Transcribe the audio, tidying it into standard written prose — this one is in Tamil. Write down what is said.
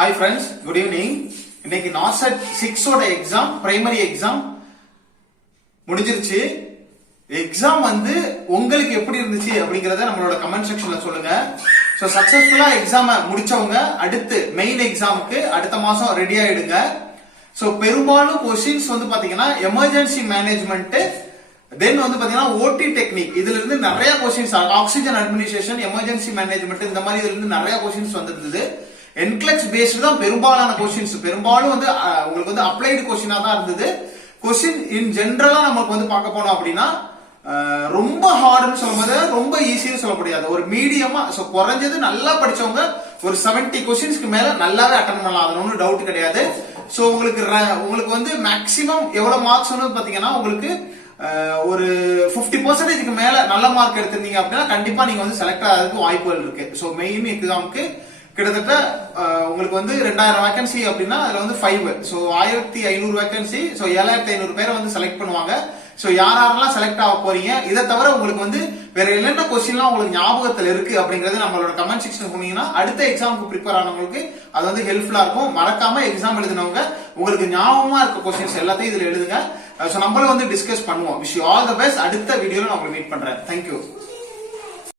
Hi friends, good evening. இன்னைக்கு NORCET 6 ஓட எக்ஸாம் பிரைமரி எக்ஸாம் முடிஞ்சிருச்சு. எக்ஸாம் வந்து உங்களுக்கு எப்படி இருந்துச்சு அப்படிங்கறத நம்மளோட கமெண்ட் செக்ஷன்ல சொல்லுங்க. சோ சக்சஸ்ஃபுல்லா எக்ஸாம் முடிச்சவங்க அடுத்து மெயின் எக்ஸாமுக்கு அடுத்த மாசம் ரெடி ஆயிடுங்க. சோ பெரும்பாலும் கொஸ்டின்ஸ் வந்து பாத்தீங்கன்னா எமர்ஜென்சி மேனேஜ்மெண்ட் தென் வந்து பாத்தீங்கன்னா ஓடி டெக்னிக் இதுல இருந்து நிறைய questions oxygen administration emergency management இந்த மாதிரி இதுல இருந்து நிறைய கொஸ்டின்ஸ் வந்திருந்தது. என்கிளெக்ஸ் பேஸ்டு தான் பெரும்பாலான கொஸ்டின்ஸ் பெரும்பாலும் வந்து உங்களுக்கு வந்து அப்ளைடு கொஸ்டினா தான் இருந்தது. கொஸ்டின் இன் ஜெனரலா நமக்கு வந்து பார்க்க போனோம் அப்படின்னா ரொம்ப ஹார்டுன்னு சொல்லும்போது ரொம்ப ஈஸின்னு சொல்ல முடியாது. ஒரு மீடியமா குறைஞ்சது நல்லா படிச்சவங்க ஒரு 70 கொஸ்டின்ஸ்க்கு மேல நல்லாவே அட்டன் பண்ணலாம். அது ஒன்றும் டவுட் கிடையாது. சோ உங்களுக்கு வந்து மேக்சிமம் எவ்வளவு மார்க்ஸ் பாத்தீங்கன்னா உங்களுக்கு ஒரு 50% மேல நல்ல மார்க் எடுத்திருந்தீங்க அப்படின்னா கண்டிப்பா நீங்க வந்து செலக்ட் ஆகிறதுக்கு வாய்ப்புகள் இருக்கு. சோ மெயின் எக்ஸாமுக்கு கிட்டத்தட்ட உங்களுக்கு வந்து 2000 வேகன்சி அப்படின்னா அதுல வந்து 5 சோ 1500 வேகன்சி. சோ 7500 பேரை வந்து செலக்ட் பண்ணுவாங்க. சோ யாரெல்லாம் செலக்ட் ஆக போறீங்க, இதை தவிர உங்களுக்கு வந்து வேற என்னென்ன கொஸ்டின்லாம் உங்களுக்கு ஞாபகத்துல இருக்கு அப்படிங்கறது நம்மளோட கமெண்ட் செக்ஷன் போனீங்கன்னா அடுத்த எக்ஸாமுக்கு ப்ரிப்பேர் ஆனவங்களுக்கு அது வந்து ஹெல்ப்ஃபுல்லா இருக்கும். மறக்காம எக்ஸாம் எழுதினவங்க உங்களுக்கு ஞாபகமா இருக்க கொஸ்டின்ஸ் எல்லாத்தையும் இதுல எழுதுங்க. சோ நம்மளும் வந்து டிஸ்கஸ் பண்ணுவோம். Wish you all the best. அடுத்த வீடியோல நான் உங்களை மீட் பண்றேன். தேங்க்யூ.